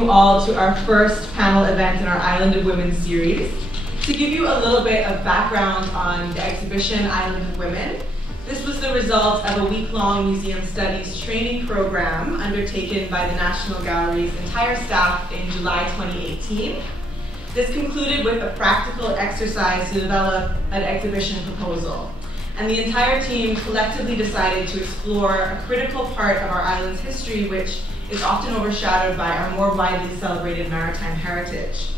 you all to our first panel event in our Island of Women series. To give you a little bit of background on the exhibition Island of Women, this was the result of a week-long museum studies training program undertaken by the National Gallery's entire staff in July 2018. This concluded with a practical exercise to develop an exhibition proposal. And the entire team collectively decided to explore a critical part of our island's history, which is often overshadowed by our more widely celebrated maritime heritage.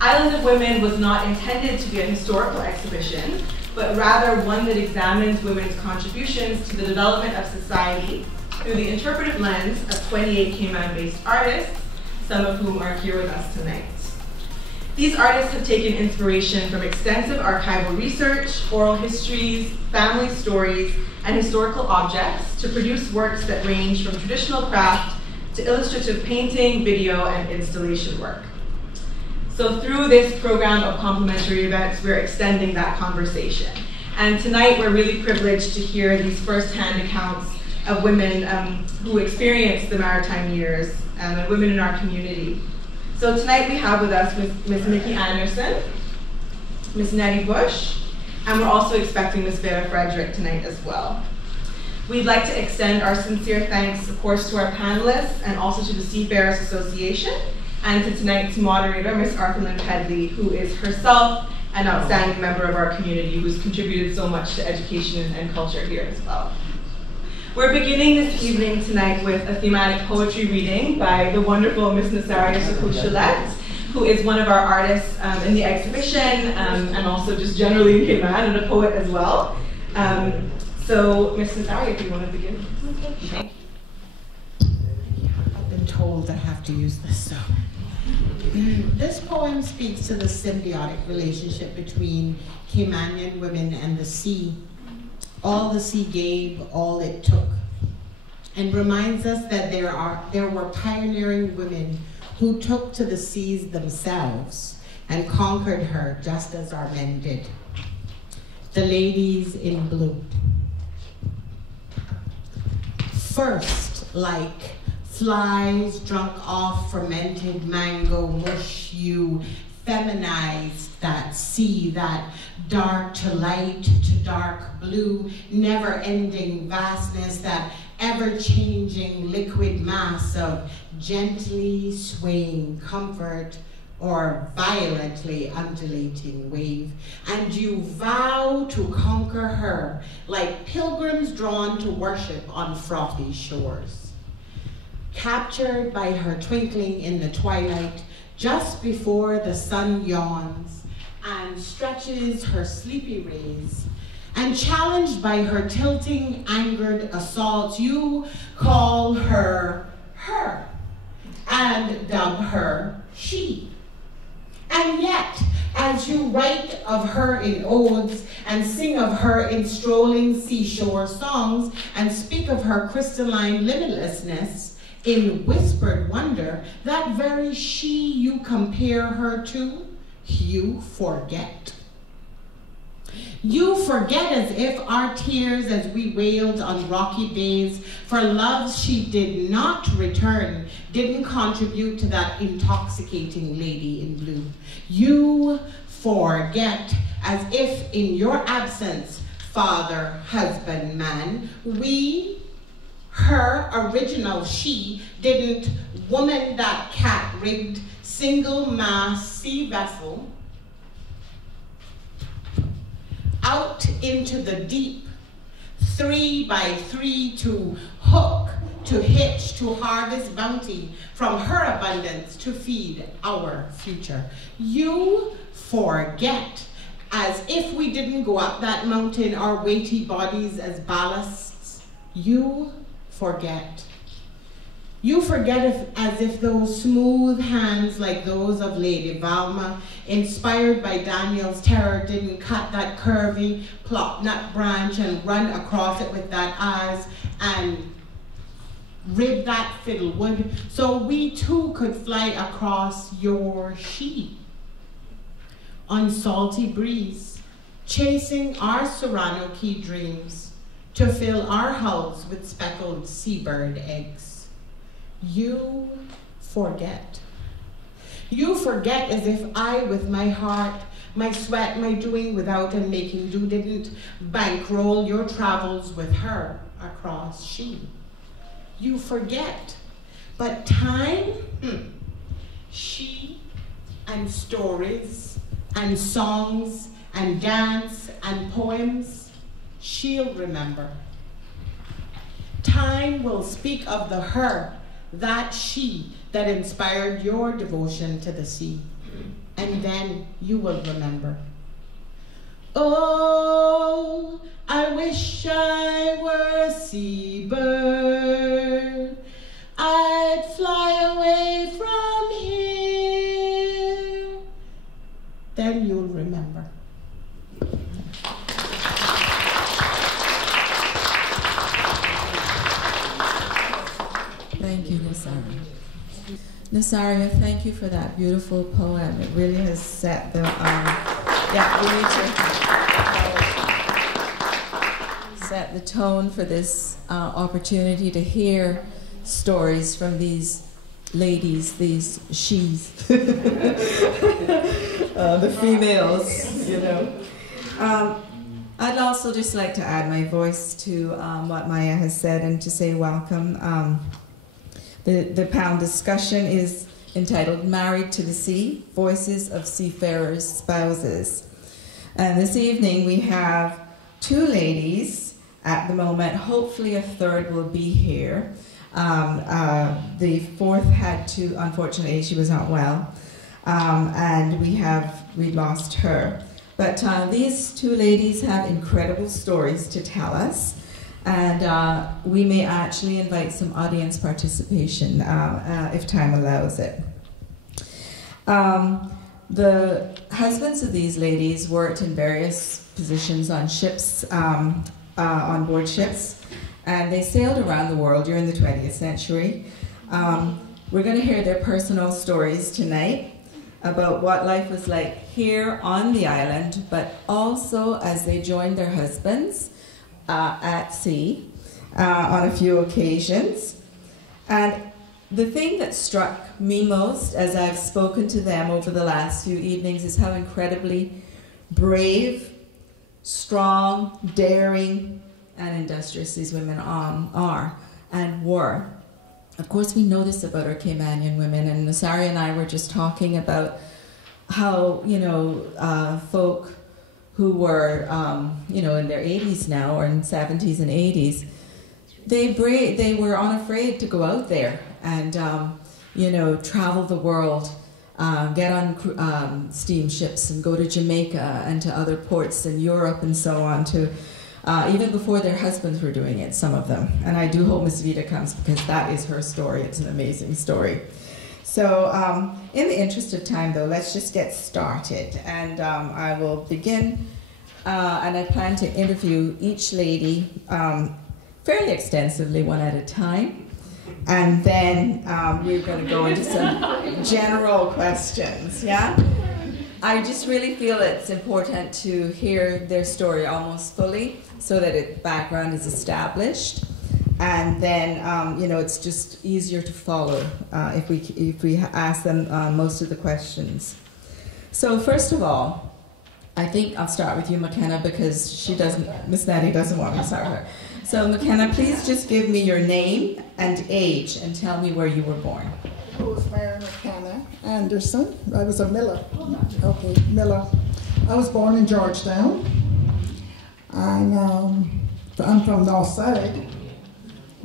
Island of Women was not intended to be a historical exhibition, but rather one that examines women's contributions to the development of society through the interpretive lens of 28 Cayman-based artists, some of whom are here with us tonight. These artists have taken inspiration from extensive archival research, oral histories, family stories, and historical objects to produce works that range from traditional craft to illustrative painting, video, and installation work. So through this program of complementary events, we're extending that conversation. And tonight, we're really privileged to hear these firsthand accounts of women who experienced the maritime years and women in our community. So tonight we have with us Ms. Mickey Anderson, Ms. Nettie Bush, and we're also expecting Ms. Vera Frederick tonight as well. We'd like to extend our sincere thanks, of course, to our panelists and also to the Seafarers Association and to tonight's moderator, Ms. Arthur-Lynn Pedley, who is herself an outstanding member of our community who's contributed so much to education and culture here as well. We're beginning this evening tonight with a thematic poetry reading by the wonderful Ms. Nazaria Sukuchelet, who is one of our artists in the exhibition and also just generally in Cayman, and a poet as well. So, Ms. Nazaria, if you want to begin. Okay. I've been told I have to use this, so. This poem speaks to the symbiotic relationship between Caymanian women and the sea. All the sea gave, all it took, and reminds us that there were pioneering women who took to the seas themselves and conquered her just as our men did. The ladies in blue. First, like flies drunk off fermented mango mush, you feminized that sea, that dark to light to dark blue, never-ending vastness, that ever-changing liquid mass of gently swaying comfort or violently undulating wave. And you vow to conquer her like pilgrims drawn to worship on frothy shores. Captured by her twinkling in the twilight, just before the sun yawns and stretches her sleepy rays, and challenged by her tilting, angered assaults, you call her her and dub her she. And yet, as you write of her in odes and sing of her in strolling seashore songs and speak of her crystalline limitlessness, in whispered wonder, that very she you compare her to, you forget. You forget as if our tears as we wailed on rocky bays for loves she did not return didn't contribute to that intoxicating lady in blue. You forget as if in your absence, father, husband, man, we, her original she, didn't woman that cat-rigged single-mast sea vessel out into the deep, 3 by 3 to hook, to hitch, to harvest bounty from her abundance to feed our future. You forget, as if we didn't go up that mountain, our weighty bodies as ballasts. You forget. You forget as if those smooth hands like those of Lady Valma, inspired by Daniel's terror, didn't cut that curvy plop nut branch and run across it with that eyes and rib that fiddle wood, so we too could fly across your she. On salty breeze, chasing our Serrano Key dreams to fill our hulls with speckled seabird eggs. You forget. You forget as if I, with my heart, my sweat, my doing without and making do, didn't bankroll your travels with her across she. You forget. But time, she, and stories, and songs, and dance, and poems, she'll remember. Time will speak of the her, that she, that inspired your devotion to the sea. And then you will remember. Oh, I wish I were a seabird. I'd fly away from here. Then you'll remember. Thank you, Nasaria. Nasaria, thank you for that beautiful poem. It really has set the, we need to set the tone for this opportunity to hear stories from these ladies, these she's, the females, you know. I'd also just like to add my voice to what Maya has said and to say welcome. The panel discussion is entitled Married to the Sea, Voices of Seafarers' Spouses. And this evening we have two ladies at the moment. Hopefully a third will be here. The fourth had to, unfortunately, she was not well. And we lost her. But these two ladies have incredible stories to tell us. And we may actually invite some audience participation if time allows it. The husbands of these ladies worked in various positions on ships, on board ships, and they sailed around the world during the 20th century. We're going to hear their personal stories tonight about what life was like here on the island, but also as they joined their husbands at sea on a few occasions. And the thing that struck me most as I've spoken to them over the last few evenings is how incredibly brave, strong, daring, and industrious these women are and were. Of course, we know this about our Caymanian women, and Nasaria and I were just talking about how, you know, folk who were, you know, in their 80s now, or in 70s and 80s, they were unafraid to go out there and, you know, travel the world, get on steamships and go to Jamaica and to other ports in Europe and so on, to even before their husbands were doing it, some of them. And I do hope Miss Vita comes, because that is her story. It's an amazing story. So in the interest of time, though, let's just get started. And I will begin, and I plan to interview each lady fairly extensively, one at a time. And then we're going to go into some general questions, yeah? I just really feel it's important to hear their story almost fully so that its background is established. And then, you know, it's just easier to follow if we ask them most of the questions. So first of all, I think I'll start with you, McKenna, because she doesn't, Miss Natty doesn't want me to start with her. So McKenna, please just give me your name and age and tell me where you were born. Rosemary McKenna Anderson. I was a miller. Okay, miller. I was born in Georgetown. And I'm from Northside.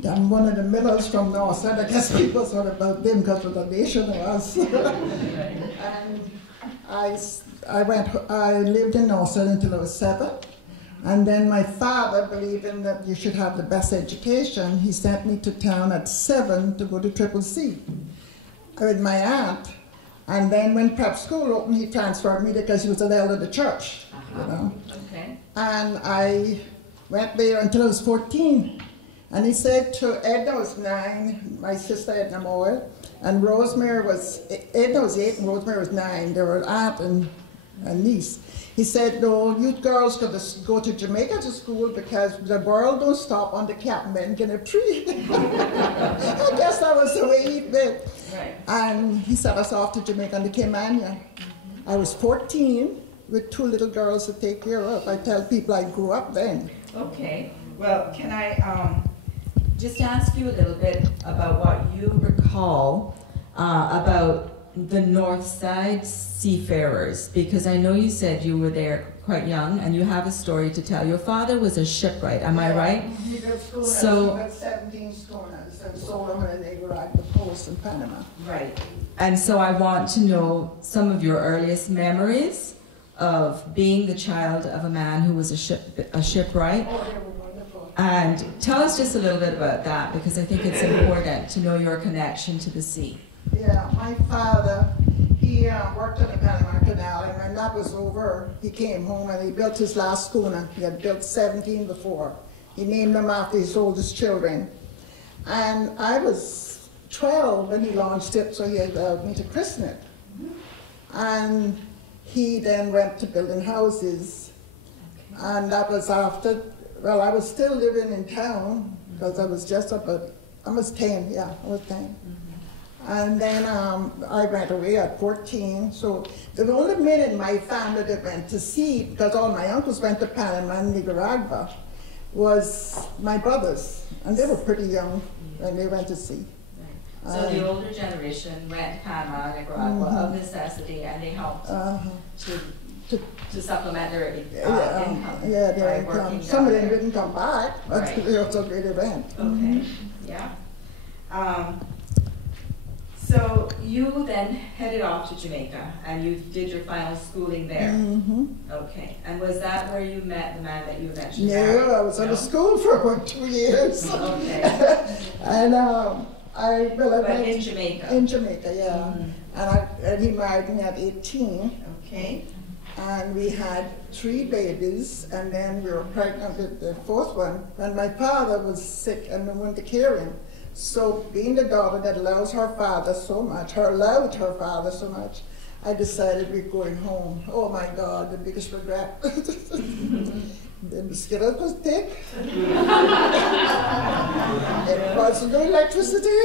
I'm one of the millers from Northside. I guess people thought about them because of the nation I was. And I lived in Northside until I was 7. And then my father, believing that you should have the best education, he sent me to town at 7 to go to Triple C with my aunt. And then when prep school opened, he transferred me because he was an elder of the church, you know. Okay. And I went there until I was 14. And he said to Edna was 9, my sister Edna Moore, and Rosemary was, Edna was 8 and Rosemary was 9. They were aunt and niece. He said, no, you girls got to go to Jamaica to school because the world don't stop on the Cayman in a tree. I guess that was the way he did. Right. And he sent us off to Jamaica on the Cayman. I was 14 with 2 little girls to take care of. I tell people I grew up then. Okay. Well, can I just ask you a little bit about what you recall about the North Side seafarers? Because I know you said you were there quite young and you have a story to tell. Your father was a shipwright, am I right? He built schooners. So, He built 17 schooners and sold them and they were at the coast in Panama. right. And so I want to know some of your earliest memories of being the child of a man who was a shipwright. Oh, they were wonderful. And tell us just a little bit about that, because I think it's important to know your connection to the sea. Yeah, my father, he worked in the Panama Canal, and when that was over, he came home and he built his last schooner. He had built 17 before. He named them after his oldest children. And I was 12 when he launched it, so he allowed me to christen it. And he then went to building houses. And that was after, well, I was still living in town, because I was just about, I was 10, yeah, I was 10. And then I went away at 14. So the only men in my family that went to sea, because all my uncles went to Panama and Nicaragua, was my brothers. And they were pretty young when they went to sea. Right. So the older generation went to Panama, Nicaragua, of necessity, and they helped to supplement their income. Yeah, their by income. working Some of down them there. didn't come back. That's Right. a great event. Okay, yeah. So you then headed off to Jamaica and you did your final schooling there. Okay, and was that where you met the man that you eventually married? No, I was out of school for about 2 years. Okay. And I But went in Jamaica? in Jamaica, yeah. And he married me at 18. Okay. And we had 3 babies, and then we were pregnant with the 4th one. And my father was sick and we went to care him. So being the daughter that loves her father so much, I decided we're going home. Oh my God, the biggest regret. The mosquitoes was thick. There was no electricity.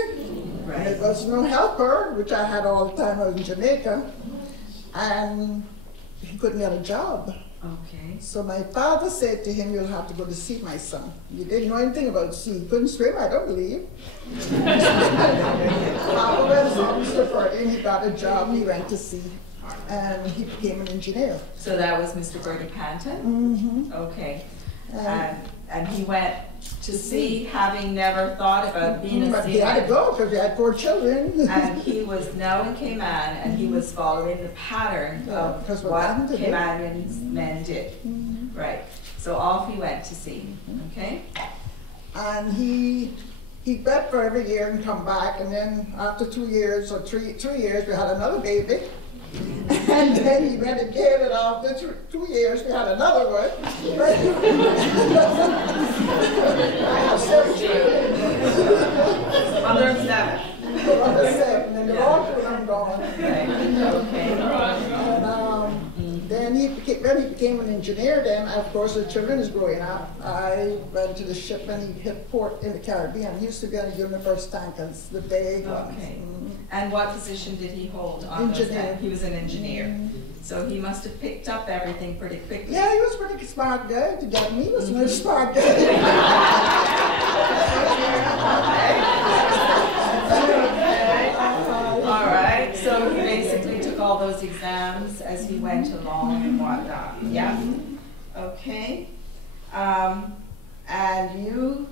Right. There was no helper, which I had all the time I was in Jamaica. And he couldn't get a job. Okay. So my father said to him, you'll have to go to sea, my son. You didn't know anything about sea. You couldn't swim, I don't believe. Papa went on to and he got a job, he went to sea. And he became an engineer. So that was Mr. Bertie Panton? Okay. And he went to sea having never thought about being a But he had to seaman. go because he had 4 children. And he was now in Cayman and he was following the pattern of because what what happened to him. Caymanians men did. Right. So off he went to sea. Okay. And he went for every year and come back, and then after 2 years or 3 years we had another baby. And then he went again, and after 2 years we had another one. I have 7 children. Mother of 7. Mother of 7, and they're all 2 of them gone. Right. Okay. And then when he became an engineer, then of course the children is growing up. I went to the ship and he hit port in the Caribbean. He used to be on the Universe tankers, the big ones. Okay. And what position did he hold on those Engineer. tanks? He was an engineer. So he must have picked up everything pretty quickly. Yeah, he was a pretty smart guy. To get me, he was a very smart guy. All right. So he basically took all those exams as he went along and whatnot. Yeah. Okay. And you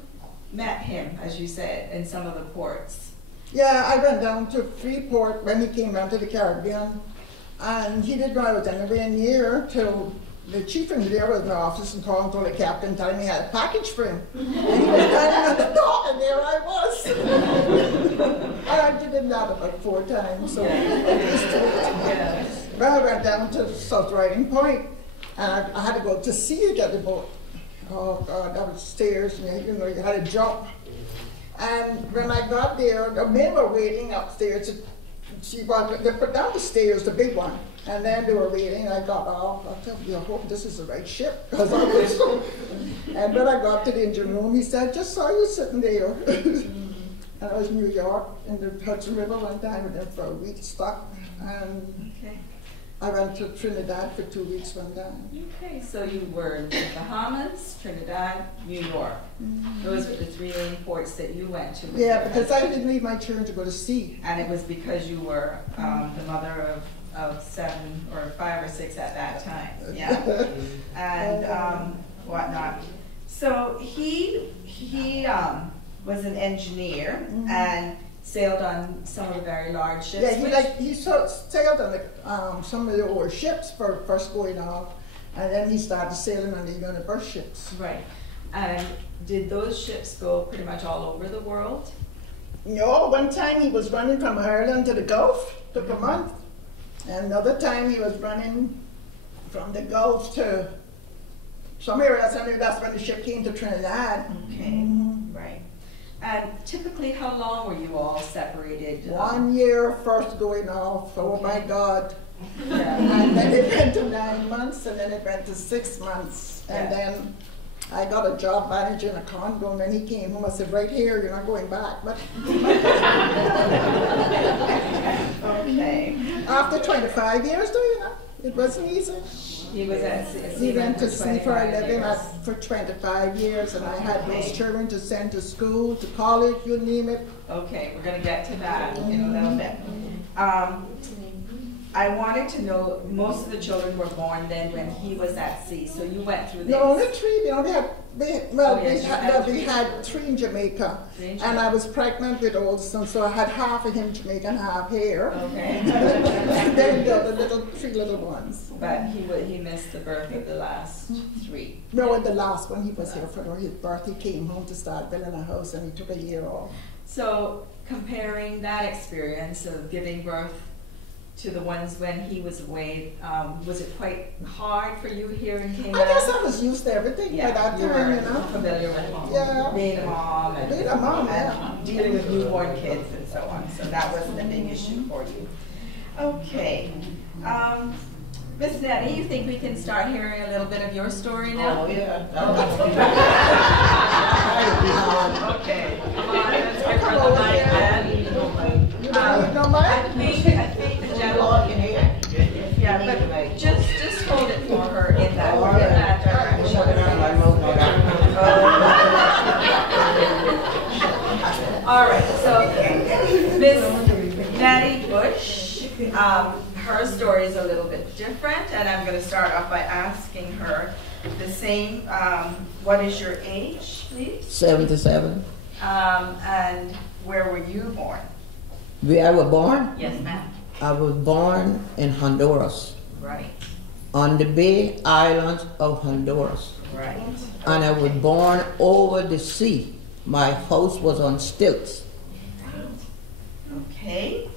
met him, as you said, in some of the ports. Yeah, I went down to Freeport when he came down to the Caribbean, and he didn't know I was anywhere near till the chief engineer was in the office and called and told the captain, telling me I had a package for him. And he was standing at the door, and there I was. I did it that about 4 times, so Yeah. Well, I went down to South Riding Point, and I had to go to sea to get the boat. Oh God, that was stairs, and you had to jump. And when I got there, the men were waiting upstairs to they put down the stairs, the big one, and then they were waiting. I got off. I thought, I hope this is the right ship, because I was so. And when I got to the engine room, he said, "Just saw you sitting there." And I was in New York, in the Hudson River one time, and then for a week stuck. And Okay. I went to Trinidad for 2 weeks one time. Okay, so you were in the Bahamas, Trinidad, New York. Those were the three main ports that you went to. Yeah, because I didn't leave my children to go to sea. And it was because you were the mother of 7 or 5 or 6 at that time, yeah? And whatnot. So he was an engineer and sailed on some of the very large ships. Yeah, he sailed on some of the old ships for first going off, and then he started sailing on the universe ships. Right. And did those ships go pretty much all over the world? No, one time he was running from Ireland to the Gulf, took a month. And another time he was running from the Gulf to somewhere else. I knew that's when the ship came to Trinidad. Okay, right. And typically, how long were you all separated? 1 year first going off, oh my God. Yeah. And then it went to 9 months, and then it went to 6 months. And then I got a job manager in a condo, and then he came home. I said, "Right here, you're not going back." But Okay. after 25 years, though, it wasn't easy. He was at He went to sea for a living years. for 25 years, and I had those children to send to school, to college, you name it. Okay, we're going to get to that in a little bit. I wanted to know, most of the children were born then when he was at sea, so you went through this. No, only 3. We only had, we had 3 in Jamaica. 3 in And Jamaica. I was pregnant with Olson, so I had half of him Jamaican, half here. Okay. And then the other 3 little ones. But he missed the birth of the last 3. No, in the last one, he was here for his birth. He came home to start building a house, and he took a year off. So comparing that experience of giving birth to the ones when he was away, was it quite hard for you here in Cayman? I guess I was used to everything by that you time, were you know. familiar with Yeah. being a mom and, Being a mom, yeah. and dealing with newborn kids and so on. So that wasn't a big issue for you. Okay. Miss Nettie, you think we can start hearing a little bit of your story now? Oh, yeah. Okay. Come on, let's give her the mic then. No, I think the gentleman, yeah, but just hold it for her in that direction. All right, so Miss Nettie Bush, her story is a little bit different, and I'm going to start off by asking her the same, what is your age, please? 77. And where were you born? Where I was born? Yes, ma'am. I was born in Honduras, Right, on the Bay Islands of Honduras. right. And I was born over the sea. My house was on stilts. Okay.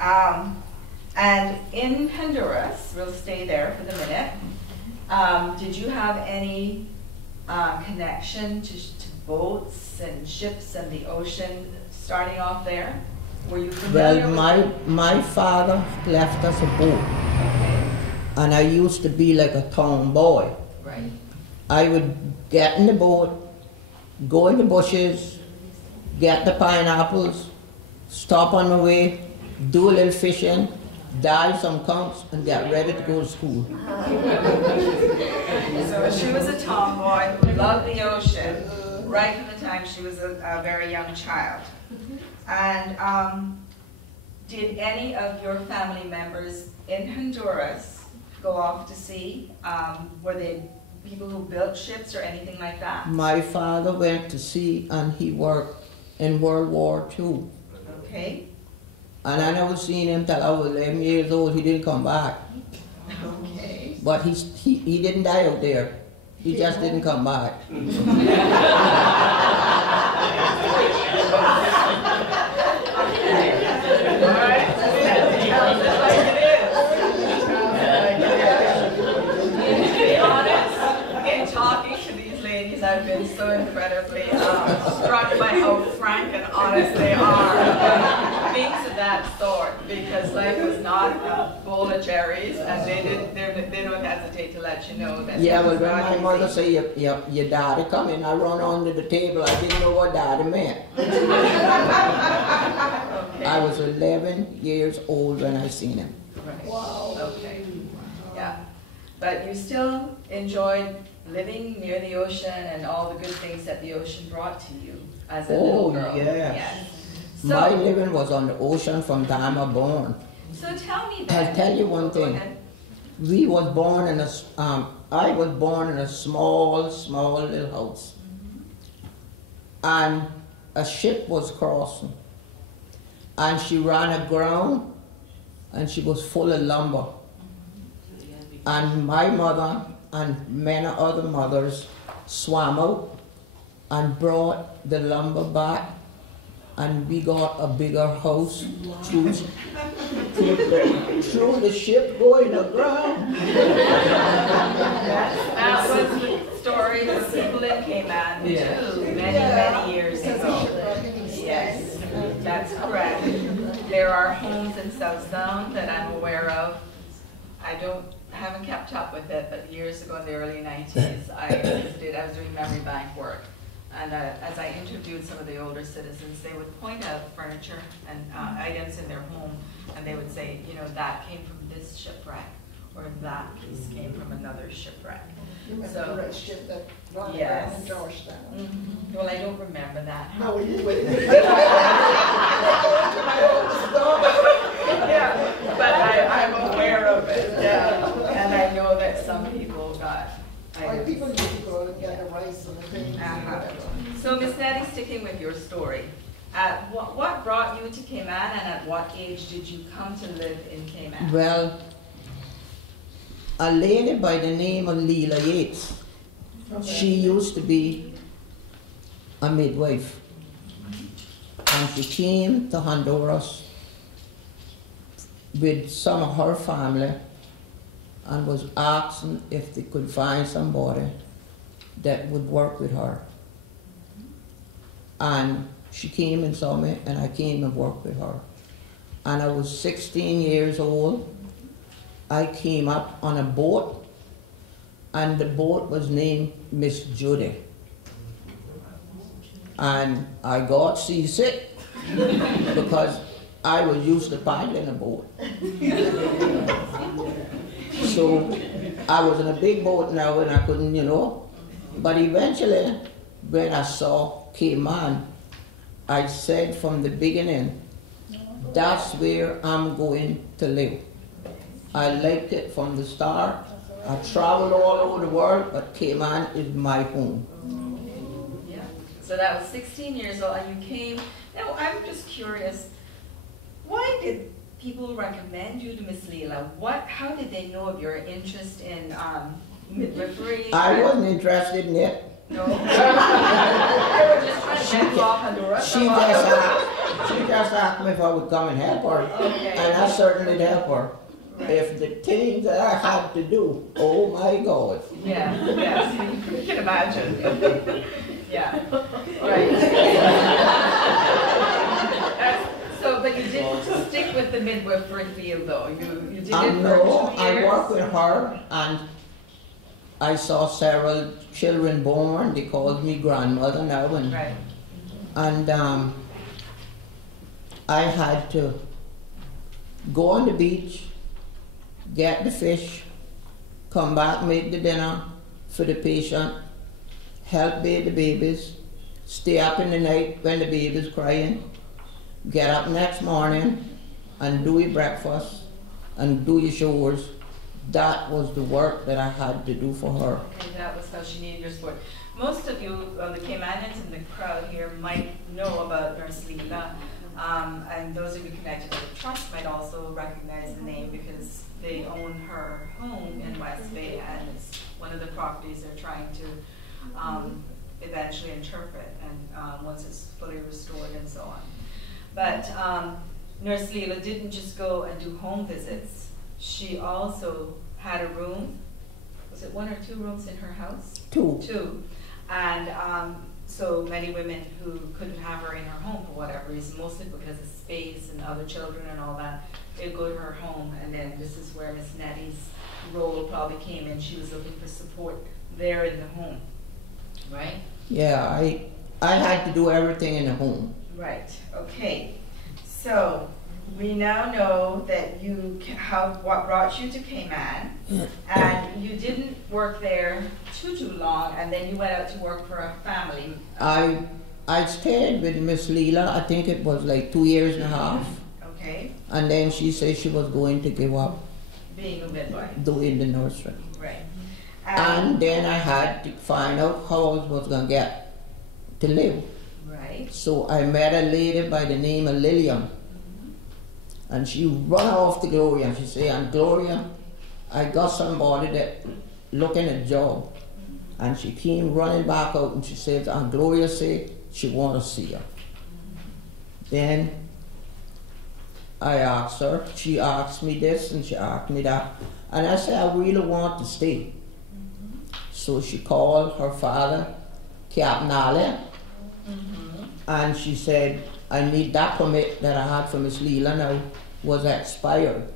And in Honduras, we'll stay there for the minute. Did you have any connection to boats and ships and the ocean starting off there? Were you familiar Well, with my father left us a boat. Okay. And I used to be like a town boy. Right. I would get in the boat, go in the bushes, get the pineapples, stop on the way, do a little fishing, dive some conchs, and get ready to go to school. So she was a tomboy who loved the ocean right from the time she was a very young child. And did any of your family members in Honduras go off to sea? Were they people who built ships or anything like that? My father went to sea and he worked in World War II. Okay. And I never seen him till I was 11 years old. He didn't come back. Okay. But he didn't die out there. He just didn't come back. I've been so incredibly struck by how frank and honest they are. things of that sort, because life was not a bowl of cherries, and they don't hesitate to let you know that. Yeah, well, when my mother say your daddy coming, I run under the table. I didn't know what daddy meant. Okay. I was 11 years old when I seen him. Right. Wow. Okay. Yeah. But you still enjoyed living near the ocean and all the good things that the ocean brought to you as a little girl. Yes. Yes. So, My living was on the ocean from the time I was born. so tell me then. I'll tell you one Go thing. ahead. We was born in I was born in a small little house. And a ship was crossing. And she ran aground, and she was full of lumber. And my mother and many other mothers swam out and brought the lumber back, and we got a bigger house through the ship going aground. That was the story of people in Cayman too, many years ago. Yes, that's correct. There are homes in South Sound that I'm aware of. I haven't kept up with it, but years ago in the early 90s, I visited. I was doing memory bank work. And as I interviewed some of the older citizens, they would point out furniture and items in their home, and they would say, you know, that came from this shipwreck, or that piece came from another shipwreck. So, the red ship that brought yes. around in Georgetown. Mm-hmm. Well, I don't remember that. No, you wouldn't. Yeah, but I'm aware of it. Yeah, and I know that some people got. People used to go and get the rice and the things and whatever. So, Miss Nettie, sticking with your story, what brought you to Cayman, and at what age did you come to live in Cayman? Well, a lady by the name of Leela Yates, she used to be a midwife. And she came to Honduras with some of her family and was asking if they could find somebody that would work with her. And she came and saw me, and I came and worked with her. And I was 16 years old. I came up on a boat, and the boat was named Miss Judy. And I got seasick because I was used to paddling a boat. So I was in a big boat now, and I couldn't, you know. But eventually, when I saw Cayman, I said from the beginning, that's where I'm going to live. I liked it from the start. I traveled all over the world, but Cayman is my home. Yeah. So that was 16 years old, and you came. Now, I'm just curious, why did people recommend you to Miss Leela? How did they know of your interest in midwifery? I wasn't interested in it. No. They were just trying to get you off Honduras. She just asked me if I would come and help her, Okay. and I certainly did help her. Right. If the things that I had to do, oh my God. Yeah, yes, you can imagine. Yeah, right. But you didn't stick with the midwifery field, though. You did it for No, 2 years. I worked with her, and I saw several children born. They called me grandmother now, and Right. I had to go on the beach, get the fish, come back, make the dinner for the patient, help bathe the babies, stay up in the night when the baby's crying, get up next morning and do your breakfast and do your chores. That was the work that I had to do for her. And that was how she needed your support. Most of you, the Caymanians in the crowd here, might know about Nurse Leela. And those of you connected with the trust might also recognize the name because they own her home in West Bay, and it's one of the properties they're trying to eventually interpret, and once it's fully restored and so on. But Nurse Leela didn't just go and do home visits. She also had a room. Was it 1 or 2 rooms in her house? 2. 2. And so many women who couldn't have her in her home for whatever reason, mostly because of space and other children and all that, they'd go to her home, and then this is where Miss Nettie's role probably came in. She was looking for support there in the home, right? Yeah, I had to do everything in the home. Right, okay. So we now know that what brought you to Cayman, and you didn't work there too long, and then you went out to work for a family. I stayed with Miss Leela, I think it was like 2 years and a half. Okay. And then she said she was going to give up Being a midwife. doing the nursery. Right. And then I had to find out how I was going to get to live. Right. So I met a lady by the name of Lillian. And she run off to Gloria and she said, "Aunt Gloria, I got somebody that looking at a job." And she came running back out and she said, "Aunt Gloria said she want to see her." Then I asked her, she asked me this and she asked me that. And I said, "I really want to stay." So she called her father, Captain Ali, and she said, "I need that permit that I had for Miss Leela now was expired."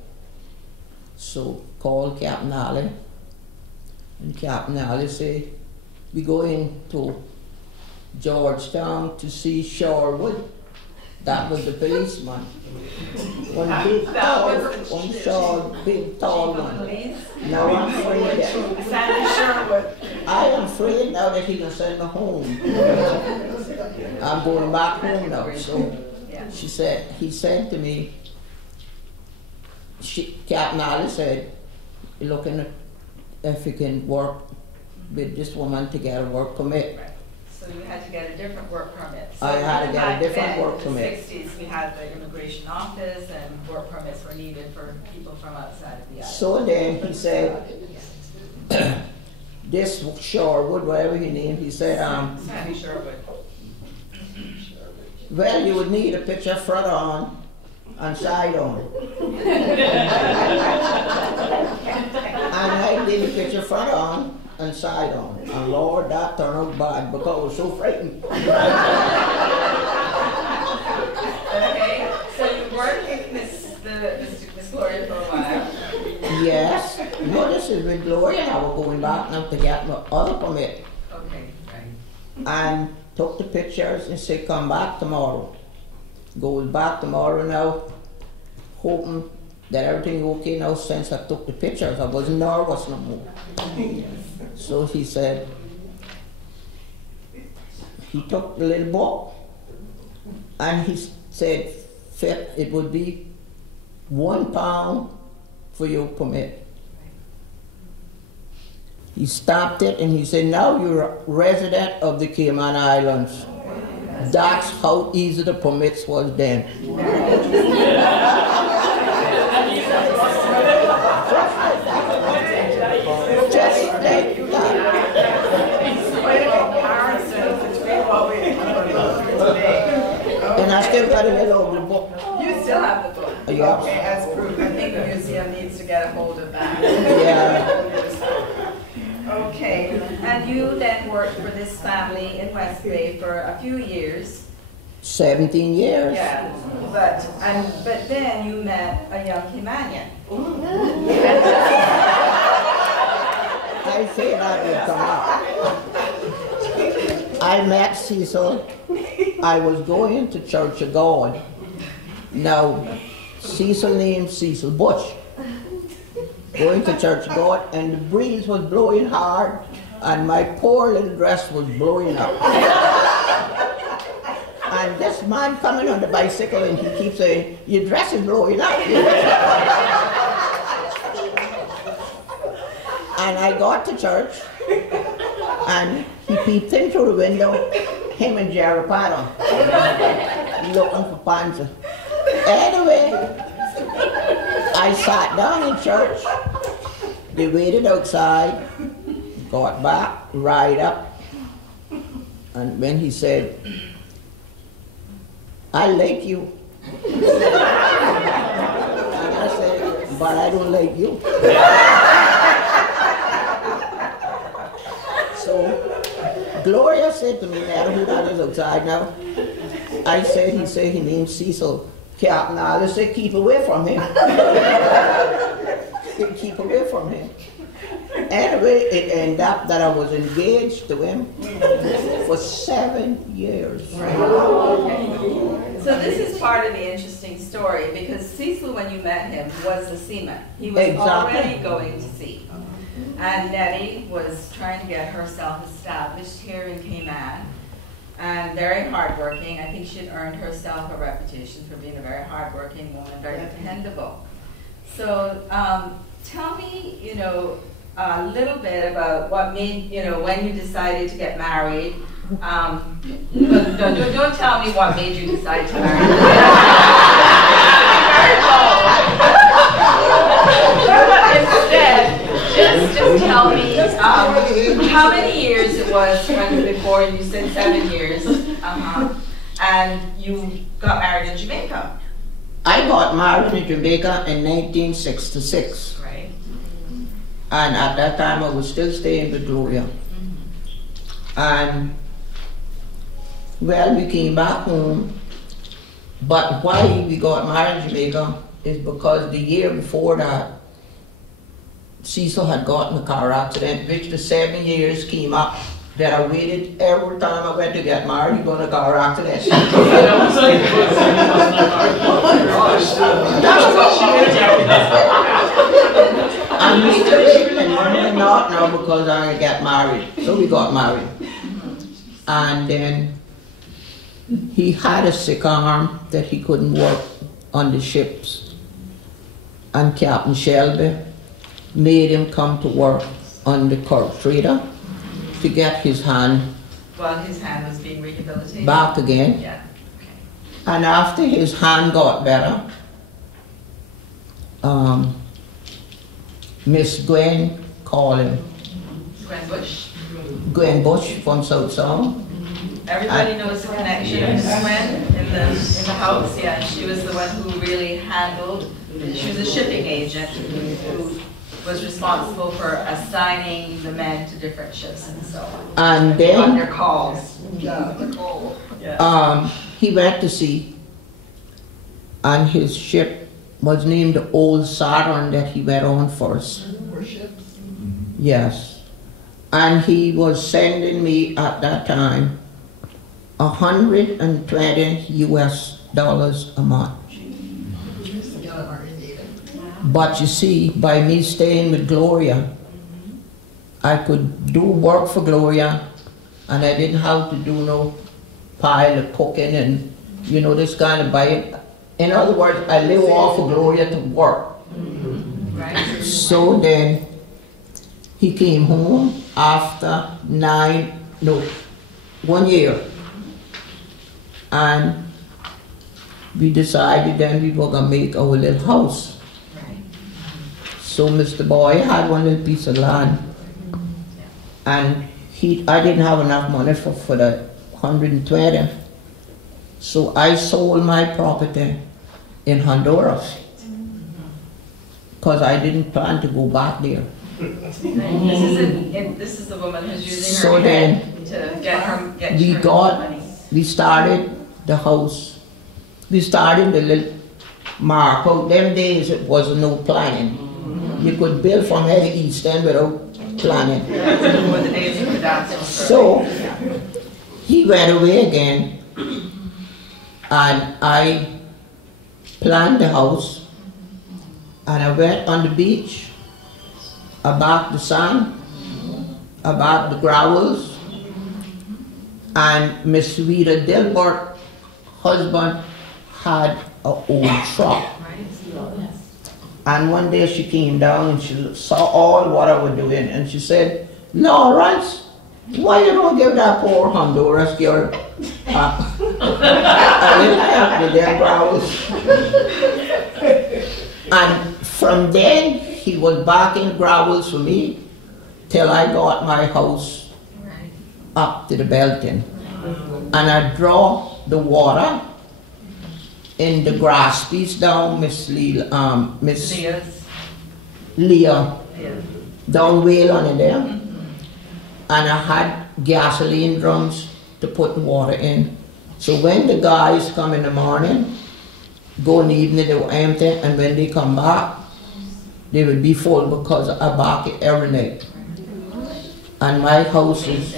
So called Captain Ali, and Captain Ali said, "We going to Georgetown to see Sherwood." That was the policeman. One big tall one. Now I'm afraid I am afraid now that he can send me home. I'm going back home now. So he said to me, Captain Ali said, "You're looking at if you can work with this woman to get a work permit." Right. So you had to get a different work permit. So I had to get a different work in the permit. 60s, we had the immigration office, and work permits were needed for people from outside of the island. So then he said, this Sherwood, whatever he named, he said, Sandy Sherwood. "Well, you would need a picture front on and side on." And I did a picture front on and side on. And Lord, that turned out bad because I was so frightened. Okay, so you worked with Miss Gloria for a while. Yes. No, this is with Gloria. I was going back now to get my other permit. Okay, right. And took the pictures and said, "Come back tomorrow." Goes back tomorrow now, hoping that everything okay now since I took the pictures. I wasn't nervous no more. So he said, he took the little book and he said, it would be £1 for your permit. He stopped it and he said, "Now you're a resident of the Cayman Islands." That's how easy the permits was then. Just like that. And I still got a little of the book. You still have the book? Yeah. Okay, as proof. I think the museum needs to get a hold of that. Yeah. Okay, and you then worked for this family in West Bay for a few years. 17 years. Yeah, but then you met a young Caymanian. I say that will come up. I met Cecil. I was going to Church of God. Now, Cecil named Cecil Bush. Going to Church of God, and the breeze was blowing hard, and my poor little dress was blowing up. And this man coming on the bicycle, and he keeps saying, "Your dress is blowing up." And I got to church, and he peeped in through the window, him and Jerry Patton, looking for Panza. Anyway, I sat down in church, they waited outside, got back, right up, and when he said, "I like you," and I said, "But I don't like you." So Gloria said to me, Netta, who that is outside now? I said, he said, his name's Cecil. Captain Alice said, keep away from him. Keep away from him. Anyway, it ended up that I was engaged to him for 7 years. So this is part of the interesting story, because Cecil, when you met him, was a seaman. He was already going to sea. And Nettie was trying to get herself established here in Cayman, and very hardworking. I think she had earned herself a reputation for being a very hardworking woman, very dependable. So tell me, you know, a little bit about what made, you know, when you decided to get married. Don't tell me what made you decide to marry. Instead, just tell me how many years it was before you said 7 years, and you got married in Jamaica. I got married in Jamaica in 1966. Right. And at that time I was still staying with Gloria. And well, we came back home, but why we got married in Jamaica is because the year before that, Cecil had gotten a car accident, which the 7 years came up that I waited every time I went to get married, he got a car accident. And we waited and we're not now because I get married. So we got married. And then he had a sick arm that he couldn't work on the ships. And Captain Shelby made him come to work on the Cork Trader to get his hand. Well, his hand was being rehabilitated. Back again. Yeah. Okay. And after his hand got better, Miss Gwen called him. Gwen Bush. Gwen Bush from South Sound. Everybody knows the connection with Gwen in the house. Yeah, she was the one who really handled. She was a shipping agent who was responsible for assigning the men to different ships and so on. And then on their calls. Yeah. He went to sea, and his ship was named the Old Saturn that he went on first. Yes. And he was sending me at that time $120 US a month. But you see, by me staying with Gloria, I could do work for Gloria, and I didn't have to do no pile of cooking and, you know, this kind of buying. In other words, I live off of Gloria to work. Right. So then, he came home after 1 year. And we decided then we were going to make our little house. So Mr. Boy had one little piece of land, and I didn't have enough money for the 120. So I sold my property in Honduras, because I didn't plan to go back there. This is the woman who's using so her then head to get her money. We started the house. We started the little mark out. Them days it was no planning. You could build from head to east end without planning. So he went away again, and I planned the house, and I went on the beach, about the sand, about the gravels, and Miss Rita Dilbert, husband, had an old truck. And one day she came down and she saw all what I was doing, and she said, Lawrence, why you don't give that poor Honduras girl a little help with their gravels? And from then, he was backing gravels for me till I got my house up to the belting. And I draw the water in the grass piece down, Miss Leah, down Whale on it there. And I had gasoline drums to put the water in. So when the guys come in the morning, go in the evening, they will empty, and when they come back, they will be full because I back it every night. And my house is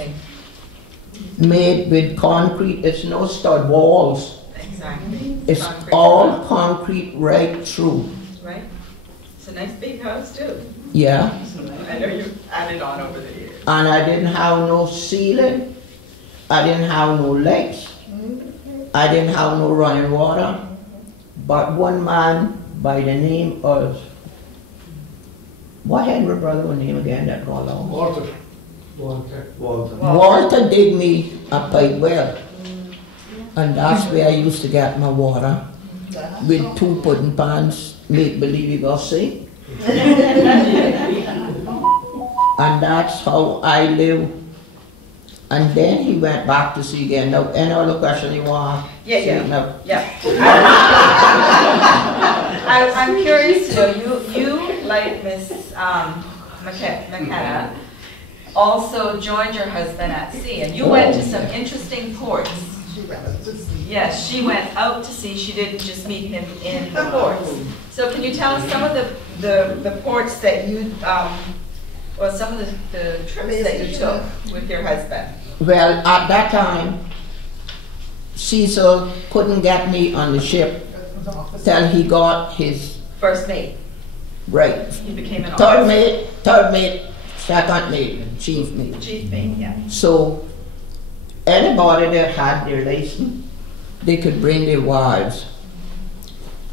made with concrete. It's no stud walls. Exactly. It's Concrete. all concrete right through. Right. It's a nice big house too. Yeah. I know you've added on over the years. And I didn't have no ceiling. I didn't have no lights. I didn't have no running water. But one man by the name of, what Henry brother was name again that got along? Walter dig me a pipe well. And that's where I used to get my water. With 2 pudding pans, make believe you go see. And that's how I live. And then he went back to sea again. Now, any other question you want? Yeah. I'm curious to know, you like Miss McKenna, also joined your husband at sea, and you went to some interesting ports. Yes, she went out to sea. She didn't just meet him in the ports. So can you tell us some of the ports that you, or some of the trips that you took with your husband? Well, at that time, Cecil couldn't get me on the ship till he got his First mate. right. He became an Third officer. mate, second mate, chief mate. Chief mate, yeah. So anybody that had their license, they could bring their wives.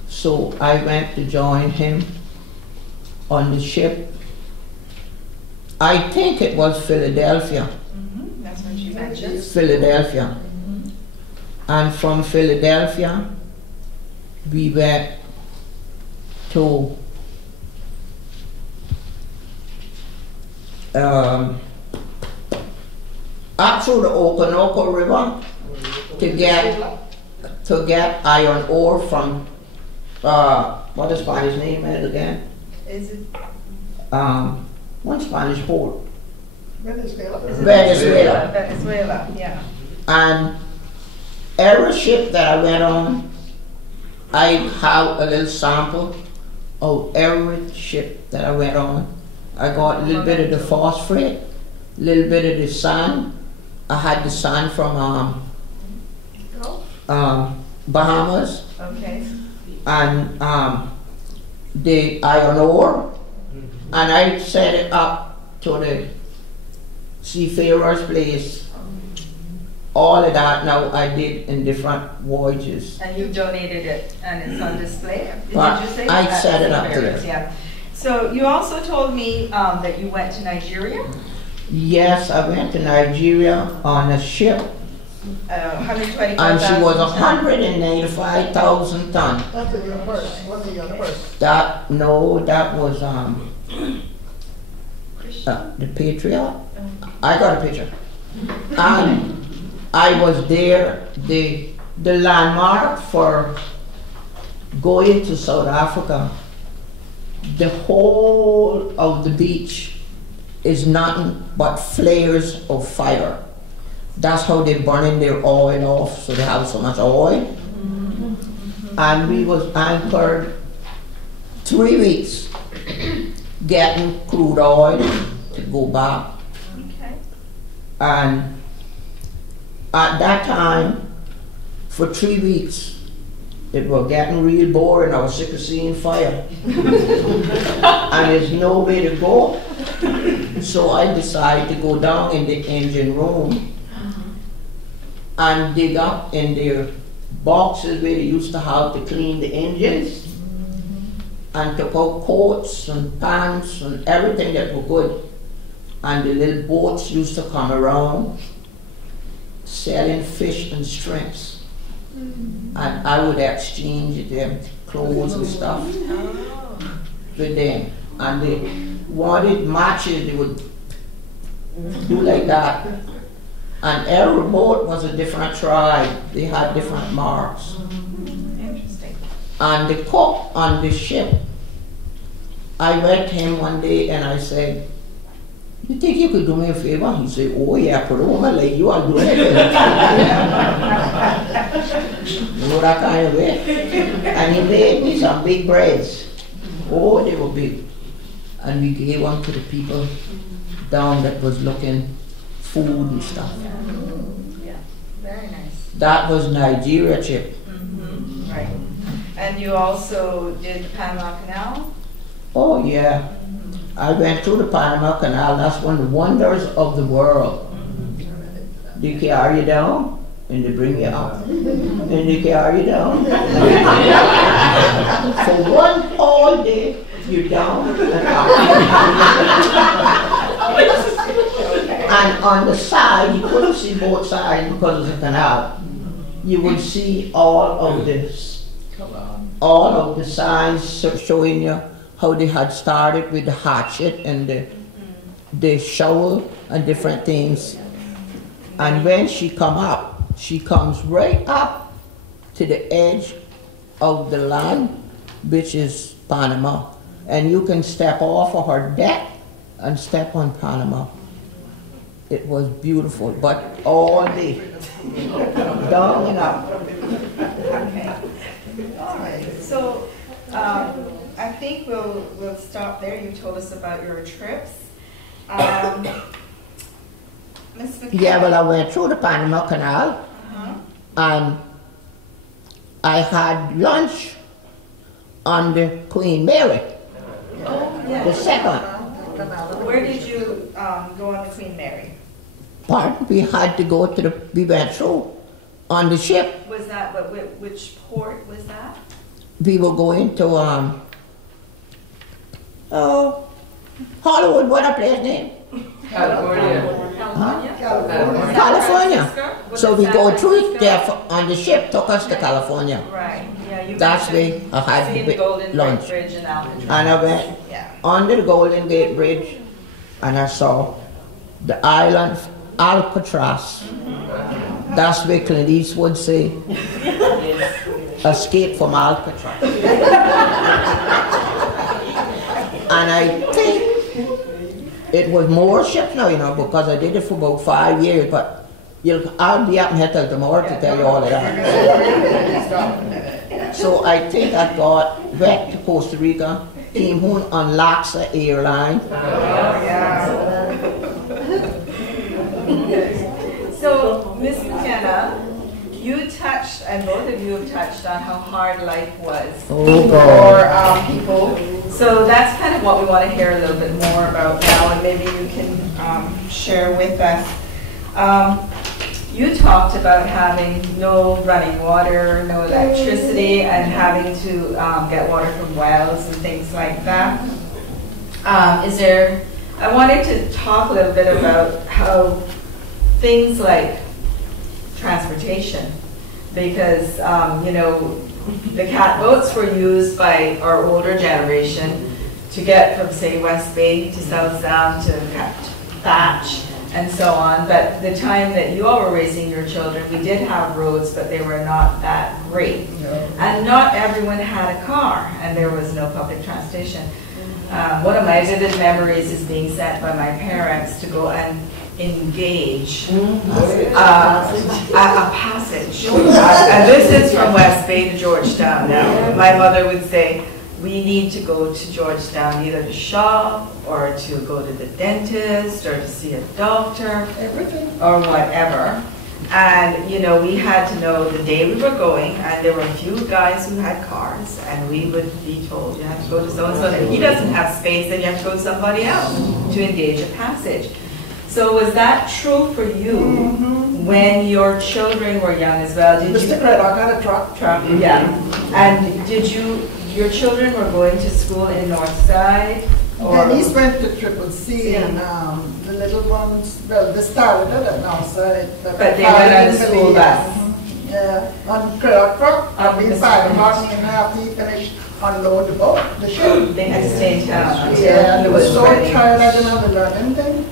So I went to join him on the ship. I think it was Philadelphia. That's what you mentioned. Philadelphia. And from Philadelphia, we went to up through the Okonoko River to get iron ore from what is Spanish name is again? Is it? One Spanish port. Venezuela. Venezuela, yeah. And every ship that I went on, I have a little sample of every ship that I went on. I got a little bit of the phosphate, a little bit of the sand. I had the sand from Bahamas, Okay. and the iron ore, and I set it up to the seafarers place. All of that now I did in different voyages. And you donated it, and it's on display? But Did you say? I set it up Seafarers, there. yeah. So you also told me that you went to Nigeria? Yes, I went to Nigeria on a ship, 125,000. and she was 195,000 tons. That's a young person. What's a young person? That was the Patriot. I got a picture. And I was there. The landmark for going to South Africa, the whole of the beach is nothing but flares of fire. That's how they're burning their oil off, so they have so much oil. And we was anchored 3 weeks getting crude oil to go back. Okay. And at that time, for 3 weeks, it was getting real boring. I was sick of seeing fire. And there's no way to go. So I decided to go down in the engine room and dig up in their boxes where they used to have to clean the engines, and took out coats and pants and everything that was good. And the little boats used to come around selling fish and shrimps. And I would exchange them clothes and stuff with them. And they wanted matches, they would do like that. And every boat was a different tribe. They had different marks. Interesting. And the cook on the ship, I met him one day and I said, you think you could do me a favor? He said, oh yeah, put a woman like you, I'll do anything. You know that kind of way? And he made me some big breads. Oh, they were big. And we gave one to the people down that was looking food and stuff. Yeah, very nice. That was Nigeria trip. Right. And you also did the Panama Canal? Oh yeah. I went through the Panama Canal. That's one of the wonders of the world. They carry you down and they bring you up. And they carry you down. For one whole day, you're down and up. And on the side, you couldn't see both sides because of the canal. You would see all of the signs showing you how they had started with the hatchet and the shovel and different things. And when she come up, she comes right up to the edge of the land, which is Panama. And you can step off of her deck and step on Panama. It was beautiful, but all day, down and up. Okay. All right. So I think we'll stop there. You told us about your trips. Ms. McKenna. Yeah, well, I went through the Panama Canal, and I had lunch on the Queen Mary, the second. Where did you go on the Queen Mary? Pardon? We had to go to we went through on the ship. Was that, which port was that? We were going to, Hollywood, what a place name? California. California. So we go through there on the ship, took us to California. Right. Yeah. You That's where I had the Golden lunch. Bridge in Alcatraz. And I went under the Golden Gate Bridge, and I saw the island Alcatraz. That's where Clint Eastwood say, escape from Alcatraz. And I think it was more ships now, you know, because I did it for about 5 years, but I'll be up here till tomorrow to tell you all of that. So I think I got back to Costa Rica, came home on Laxa Airline. So, Ms. McKenna, you touched, and both of you have touched on how hard life was for people. So that's kind of what we want to hear a little bit more about now, and maybe you can share with us. You talked about having no running water, no electricity, and having to get water from wells and things like that. I wanted to talk a little bit about how things like transportation, because you know, the catboats were used by our older generation to get from, say, West Bay to South Sound to Thatch and so on. But the time that you all were raising your children, we did have roads, but they were not that great. And not everyone had a car, and there was no public transportation. One of my vivid memories is being sent by my parents to go and engage a passage. And this is from West Bay to Georgetown now. My mother would say, we need to go to Georgetown either to shop or to go to the dentist or to see a doctor or whatever. And you know, we had to know the day we were going, and there were a few guys who had cars, and we would be told you have to go to so-and-so, and if he doesn't have space, then you have to go to somebody else to engage a passage. So was that true for you when your children were young as well? Did Mr. Craddock had a truck. Yeah. And did your children were going to school in Northside? Or these went to Triple C, and the little ones, well, they started at Northside. But they went on the school bus. Yeah, on Craddock truck, we 5 o'clock and a half, he finished unload the boat, the ship. They had to stay in town until and he they were was so ready. tired I didn't have to learn anything.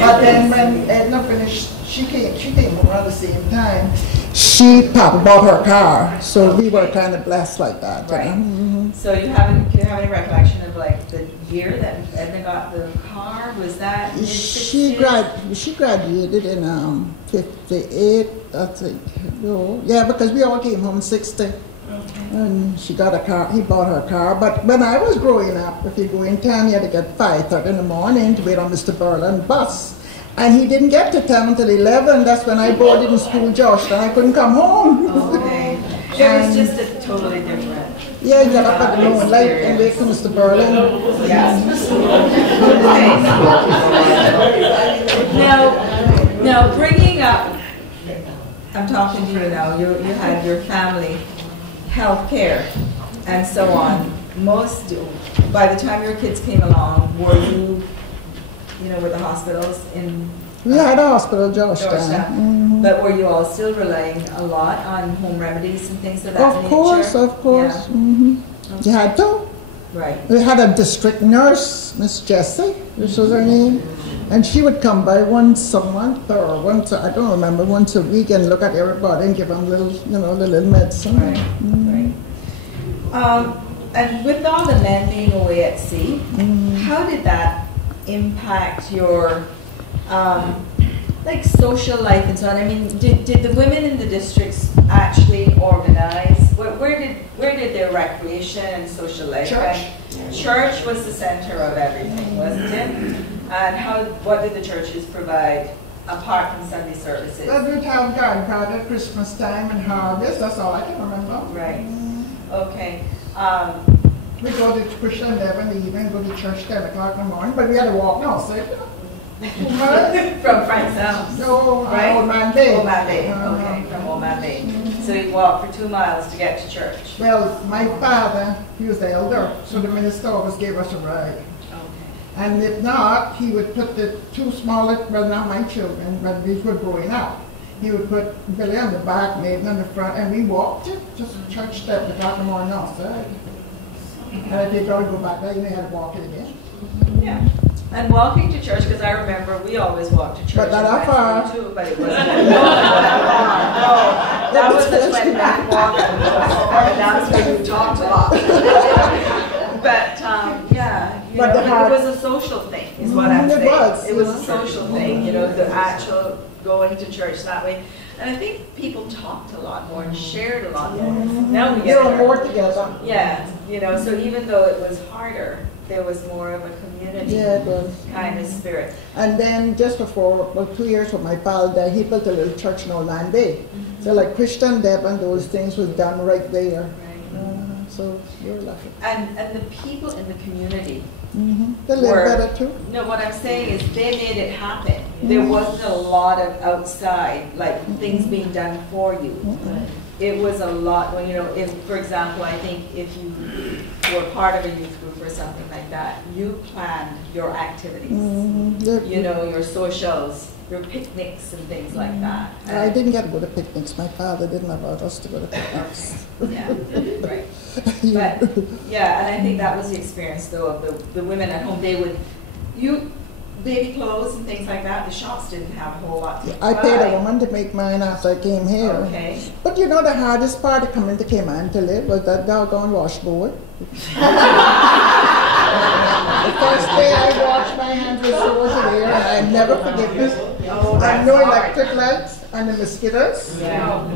But then when Edna finished, she came home at the same time. She bought her car, so we were kind of blessed like that. Right. You know? So do you have any recollection of like the year that Edna got the car? Was that She graduated in 58, I think. No. Yeah, because we all came home 60. And she got a car, he bought her a car. But when I was growing up, if you go in town, you had to get 5:30 in the morning to wait on Mr. Berlin's bus. And he didn't get to town until 11. That's when I boarded in school, Georgetown. I couldn't come home. Okay. It was just a totally different. Yeah, you got up at the moment light and wait for Mr. Berlin. Yeah. Okay. Now bringing up, I'm talking to you now, you had your family health care and so on. By the time your kids came along, were you know, with the hospitals in... We had a hospital, Georgetown. But were you all still relying a lot on home remedies and things of that nature? Of course. Yeah. You had to. Right. We had a district nurse, Miss Jessie, which was her name, and she would come by once a month or once a week and look at everybody and give them little medicine. Right. Right. And with all the men being away at sea, how did that impact your like social life and so on? I mean, did the women in the districts actually organize? Where did their recreation and social life? Church was the center of everything, wasn't it? And what did the churches provide apart from Sunday services? Well, we'd have garden party at Christmas time and harvest. That's all I can remember. Right. Okay. We go to Christian Endeavor in the evening, go to church 10 o'clock in the morning, but we had to walk no, so from Frank's house? No, right? Old Man Bay. Old Man Bay, okay, from Old Man Bay. So you walk for 2 miles to get to church? Well, my father, he was the elder, so the minister always gave us a ride. Okay. And if not, he would put the two smallest, well not my children, but we were growing up. He would put Billy on the back, Maiden on the front, and we walked it, just church step, the o'clock in the morning outside. And if you got to go back there, you may have to walk it again. Yeah. And walking to church, because I remember we always walked to church. But not that far. Too, but it wasn't that far. No, that was the 20-minute walk. And that's where you talked a lot. But yeah, you know, it was a social thing, is what I'm saying. It was a social thing, you know, the actual going to church that way. And I think people talked a lot more and shared a lot more. Now we get more together. Yeah, you know, so even though it was harder, there was more of a community kind of spirit. And then just before, 2 years when my father died, he built a little church in Old Man Bay. So like Christian Endeavor and those things was done right there. Right. So we were lucky. And the people in the community, they live better too. No, what I'm saying is they made it happen. There wasn't a lot of outside, like things being done for you. It was a lot, when, you know, if, for example, I think if you were part of a youth group or something like that, you planned your activities, you know, your socials, your picnics and things like that. I didn't get to go to picnics. My father didn't allow us to go to picnics. Yeah, right. But, yeah, and I think that was the experience, though, of the women at home. They would, baby clothes and things like that, the shops didn't have a whole lot to buy. I paid a woman to make mine after I came here. Okay. But you know, the hardest part of coming to Cayman to live was that doggone washboard. The first day I washed my hands with sores in there, and I never forget this. And no electric lights and the mosquitoes. Yeah.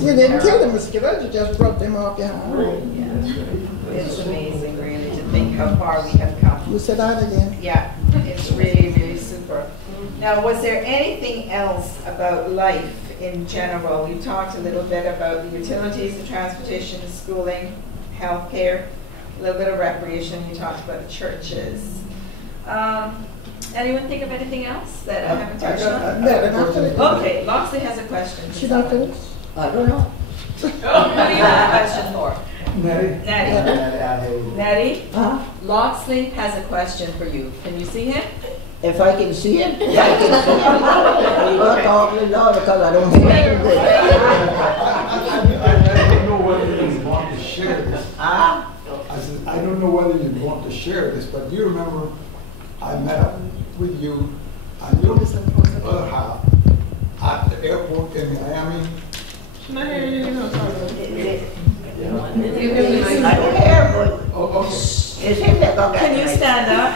You didn't kill the mosquitoes, you just rubbed them off your hand. Yeah. It's amazing, really, to think how far we have come. You said that again. Yeah, it's really, really super. Now, was there anything else about life in general? You talked a little bit about the utilities, the transportation, the schooling, healthcare, a little bit of recreation. You talked about the churches. Anyone think of anything else that I haven't touched on? Okay, Loxley has a question. She not finished? I don't know. Who do you have a question for? Nettie. Nettie? Loxley has a question for you. Can you see him? If I can see him, I can see him. You got to talk a little louder because I don't hear him good. I don't know whether you want to share this. I said, I don't know whether you want to share this, but do you remember I met up with you and your other half at the airport in Miami? I don't care, but it's him that Can you stand up?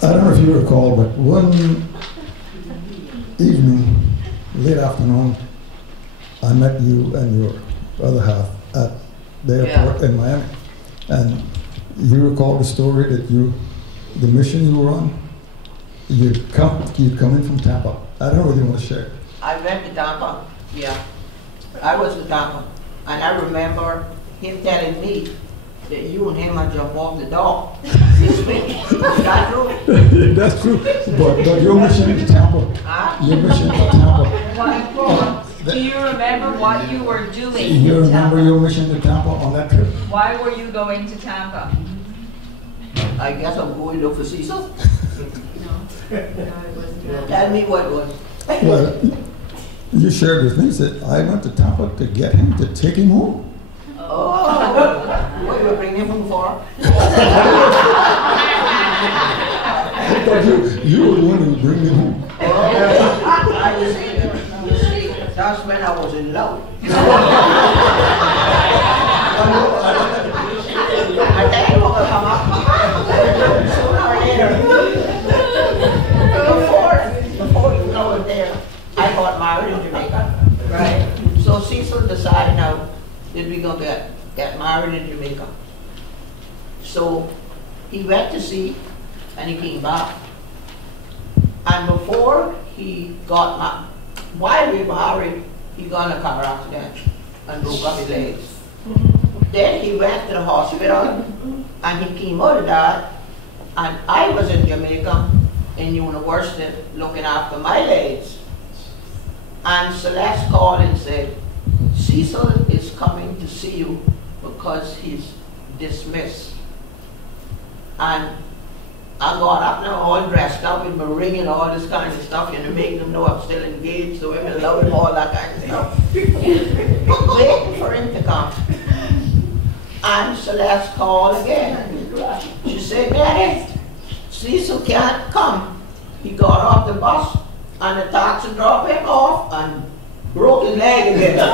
I don't know if you recall, but one evening, late afternoon, I met you and your other half at the airport in Miami. And you recall the story that the mission you were on, you'd come in from Tampa. I don't know whether you want to share. I went to Tampa, yeah. I was in Tampa. And I remember him telling me that you and him had jumped off the dock this week. Is that true? That's true. But your mission to Tampa. Your mission to Tampa. Do you remember what you were doing? You remember your mission to Tampa on that trip? Why were you going to Tampa? I guess I'm going to look for Cecil. Tell me what it was. Well, you shared with me, you said, I went to Tampa to get him, to take him home. Oh, what you were bringing him home for? I thought you were the one who was bringing him home. You see, that's when I was in love. I tell you what will come up. Sooner or later. Before you know it there, I got married in Jamaica. Right? So Cecil decided now that we're going to get married in Jamaica. So he went to sea and he came back. And before he got married, while we were married, he got in a car accident and broke up his legs. Then he went to the hospital and he came out of that, and I was in Jamaica in university looking after my legs. And Celeste called and said, Cecil is coming to see you because he's dismissed. And I got up now all dressed up with my ring and all this kind of stuff, you know, making them know I'm still engaged, so women love him, all that kind of stuff. Waiting for him to come. And Celeste called again. She said, Daddy, Cecil can't come. He got off the bus and the taxi dropped him off and broke his leg again. That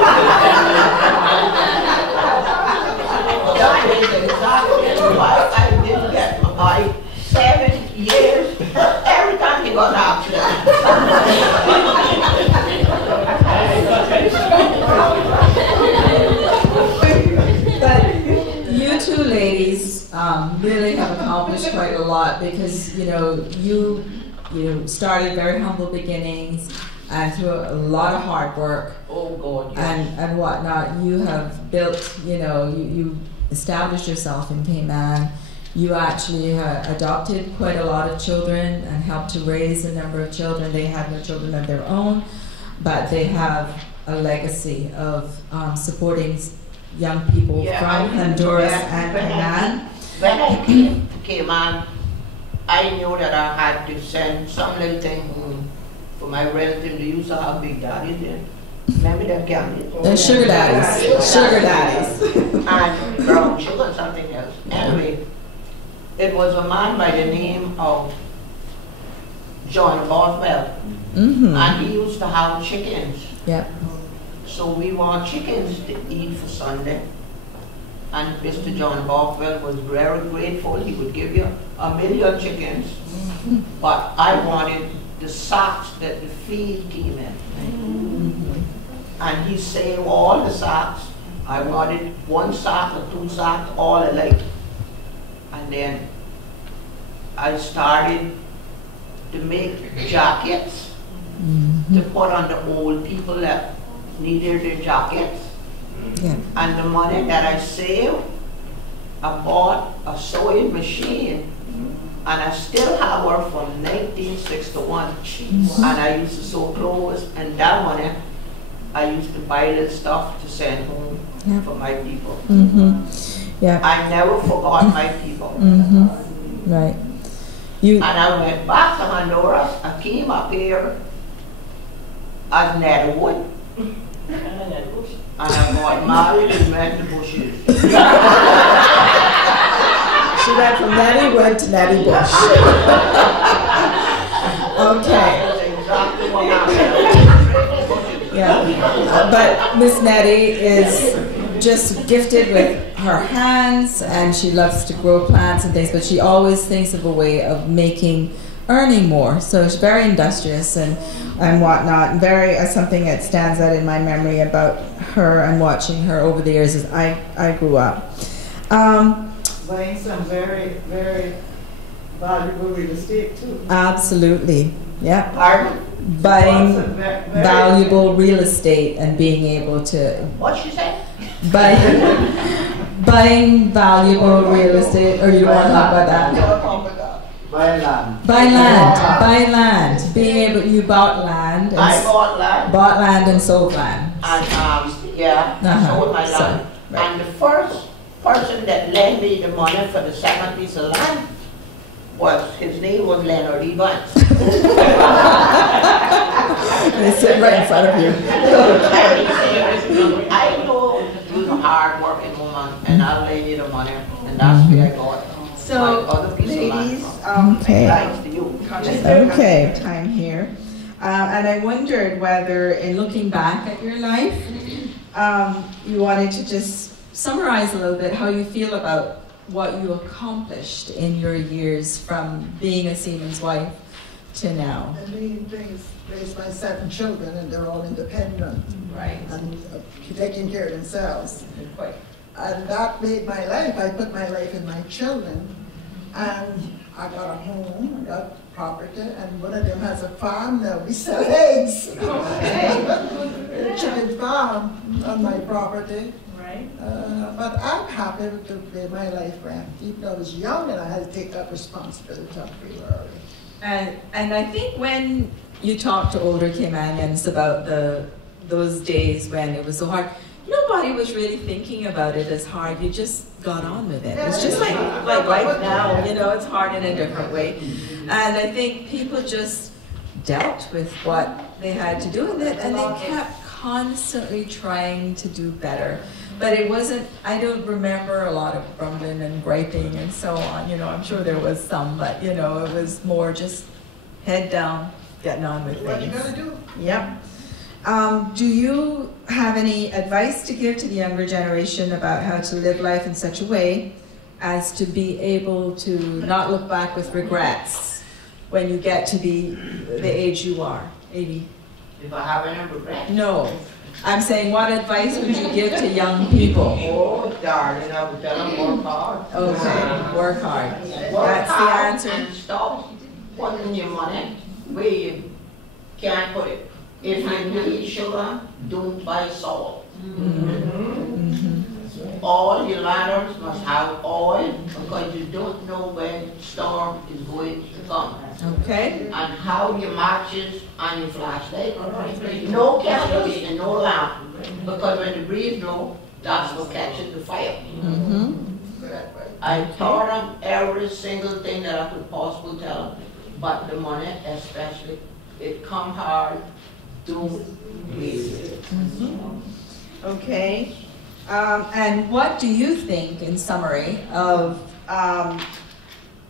is exactly why I didn't get my 7 years every time he got out. But you two ladies really have accomplished quite a lot, because you started very humble beginnings, and through a lot of hard work, and whatnot, you have built. You established yourself in Cayman. You actually adopted quite a lot of children and helped to raise a number of children. They have no children of their own, but they have a legacy of supporting young people from Honduras and Cayman. When I came to Cayman, I knew that I had to send some little thing home for my relative. They used to have big daddies there. Remember them candies? Sugar daddies. Sugar daddies. And brown sugar and something else. Anyway, it was a man by the name of John Bothwell. And he used to have chickens. Yep. So we want chickens to eat for Sunday. And Mr. John Bothwell was very grateful. He would give you 1 million chickens. But I wanted the sacks that the feed came in. And he saved all the sacks. I wanted 1 sack or 2 sacks, all alike. And then I started to make jackets to put on the old people that needed their jackets. Yeah. And the money that I saved, I bought a sewing machine, and I still have her from 1961. And I used to sew clothes, and that money I used to buy little stuff to send home for my people. Yeah. I never forgot my people. Right. And I went back to Honduras. I came up here as Netherwood. And I got married and went to Bushes. She went from Nettie Wood to Nettie Bush. Okay. That's exactly what happened. Yeah. But Miss Nettie is just gifted with her hands, and she loves to grow plants and things, but she always thinks of a way of earning more. So she's very industrious and whatnot. And something that stands out in my memory about her and watching her over the years as I grew up. Buying some very, very valuable real estate too. Absolutely, yeah. Pardon? Buying valuable real estate and being able to. What she said? Buying valuable real estate, or you want to talk about that? Buy land. Buy land. Being able, you bought land. And I bought land. Bought land and sold land. And sold my land. Right. And the first person that lent me the money for the second piece of land his name was Leonard Evans. They sit right in front of you. I know you're a hard-working woman, and I'll lend you the money, and that's where I got So, my other piece ladies, of land. Okay. Thanks to you. Okay, time here. And I wondered whether, in looking back at your life, you wanted to just summarize a little bit how you feel about what you accomplished in your years from being a seaman's wife to now. The main thing is raise my 7 children, and they're all independent. Right. And taking care of themselves. Quite. And that made my life. I put my life in my children. And I got a home, I got property, and one of them has a farm now. We sell eggs. A chicken farm on my property. right? But I'm happy to play my life grand. Even though I was young and I had to take that responsibility pretty early. And I think when you talk to older Caymanians about those days when it was so hard, nobody was really thinking about it as hard. You just got on with it. It's just like life now, you know, it's hard in a different way. And I think people just dealt with what they had to do, and they kept constantly trying to do better. But it wasn't, I don't remember a lot of grumbling and griping and so on. You know, I'm sure there was some, but you know, it was more just head down, getting on with things. What you gotta do? Yep. Do you have any advice to give to the younger generation about how to live life in such a way as to be able to not look back with regrets when you get to be the age you are, 80? If I have any regrets? No. I'm saying, what advice would you give to young people? Oh, darling, I would tell them work hard. Okay, work hard. Work That's the hard answer. and stop putting your money where you can't put it. If you need sugar, don't buy salt. All your ladders must have oil because you don't know when storm is going to come. Okay. And how your matches and your flashlight. No candles and no lamp, because when the breeze blows, that's what catches the fire. I taught them every single thing that I could possibly tell them, but the money especially, it come hard. Don't waste it. Okay. And what do you think, in summary, of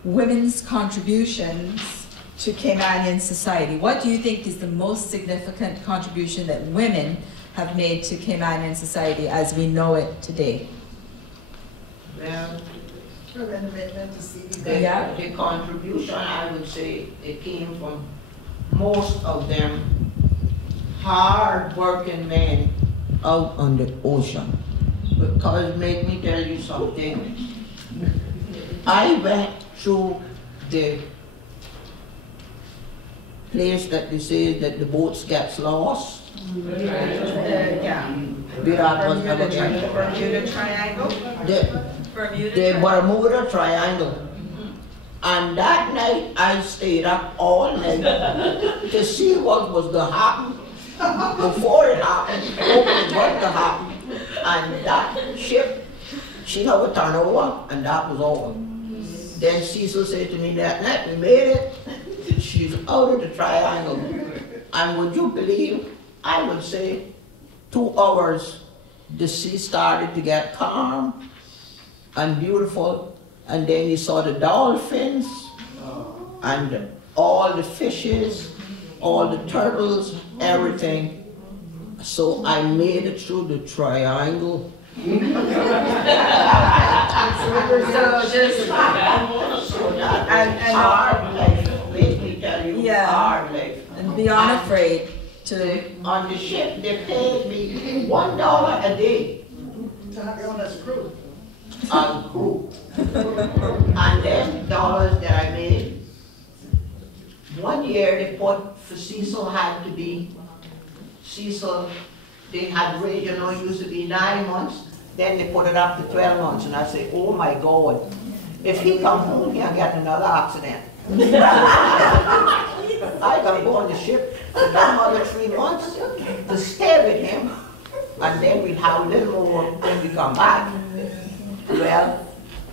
women's contributions to Caymanian society? What do you think is the most significant contribution that women have made to Caymanian society as we know it today? Well, the contribution, I would say, it came from most of them hard-working men out on the ocean. Because make me tell you something. I went through the place that they say that the boats get lost. Bermuda Triangle? The Bermuda Triangle. And that night I stayed up all night to see what was going to happen before it happened, what was going to happen. And that ship, she never turned over, and that was over. Then Cecil said to me that night, we made it. She's out of the triangle. And would you believe, I would say 2 hours, the sea started to get calm and beautiful. And then you saw the dolphins and all the fishes, all the turtles, everything. So I made it through the triangle So just and hard life. Let me tell you, Yeah. hard life. And be unafraid to. On the ship, they paid me $1 a day. On a screw. On crew. And then dollars that I made. One year they put for Cecil had to be Cecil. They had raised, you know, it used to be 9 months. Then they put it up to 12 months, and I say, oh my God, if he come home, he'll get another accident. I gotta go on the ship for another 3 months to stay with him, and then we'd have a little more when we come back. Well,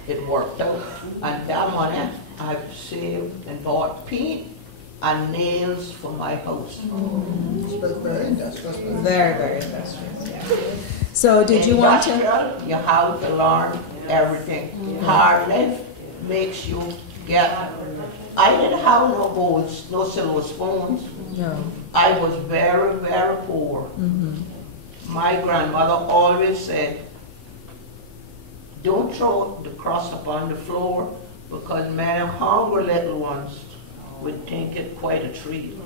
it worked out, and that money I've saved and bought paint and nails for my house. Very industrious. Very, very industrious. Yeah. So did you want to? You have to learn everything. Hard life makes you get. I didn't have no bowls, no silver spoons. No. I was very, very poor. Mm-hmm. My grandmother always said, don't throw the crust upon the floor because many hungry little ones would think it quite a treat.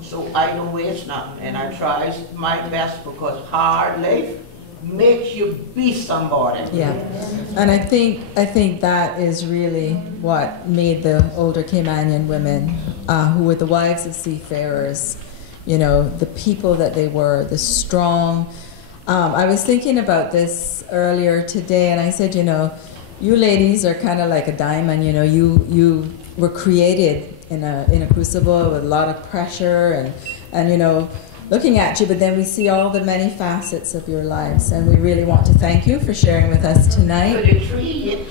So I don't waste nothing, and I try my best because hard life makes you be somebody. Yeah, and I think that is really what made the older Caymanian women, who were the wives of seafarers, you know, the people that they were, the strong. I was thinking about this earlier today, and I said, you know, you ladies are kind of like a diamond. You know, you were created in a crucible with a lot of pressure and you know, looking at you, but then we see all the many facets of your lives, and we really want to thank you for sharing with us tonight.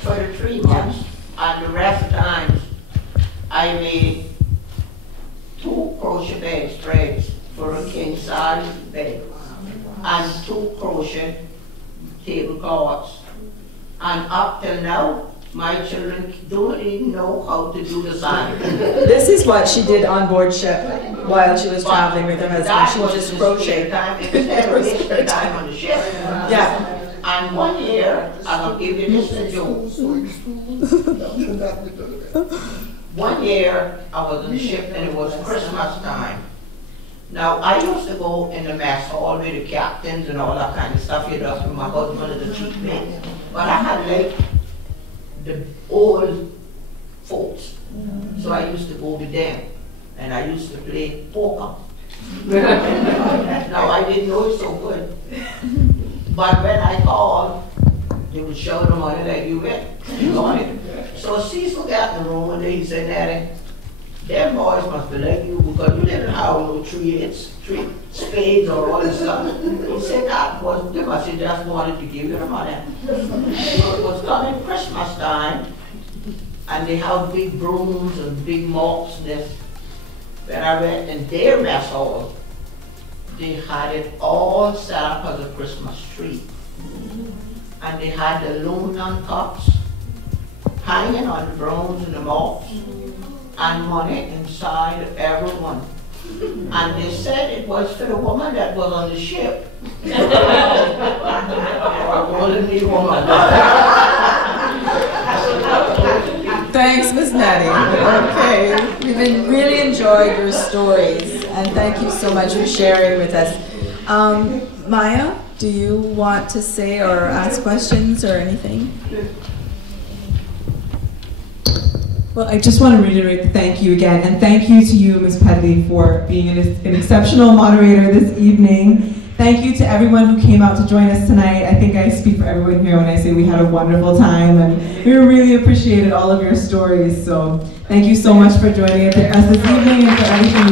For the 3 months and the rest of the times, I made 2 crochet bed spreads for a king size bed and 2 crochet tablecloths. And up till now, my children don't even know how to do the sign. This is what she did on board ship while she was traveling with her husband. She would just crochet. Time on the ship. Yeah. And one year, I'll give you this a joke. One year, I was on the ship and it was Christmas time. Now, I used to go in the mess hall with the captains and all that kind of stuff. You know, my husband is a chief mate. But I had like the old folks. So I used to go with them. And I used to play poker. Now, I didn't know it so good. But when I called, they would show the money that you got it. So Cecil got in the room and he said, Daddy, them boys must be like you because you didn't have no 3 spades or all this stuff. He said that was, they must have just wanted to give you the money. So it was coming Christmas time, and they have big brooms and big mops and this. When I went in their mess hall, they had it all set up as a Christmas tree. And they had the aluminum cups hanging on the brooms and the mops, and money inside of everyone. And they said it was for the woman that was on the ship. Only woman. Thanks, Miss Natty. Okay, we've really enjoyed your stories, and thank you so much for sharing with us. Maya, do you want to say or ask questions or anything? Well, I just want to reiterate the thank you again, and thank you to you, Ms. Pedley, for being an exceptional moderator this evening. Thank you to everyone who came out to join us tonight. I think I speak for everyone here when I say we had a wonderful time, and we really appreciated all of your stories. So thank you so much for joining us this evening and for everything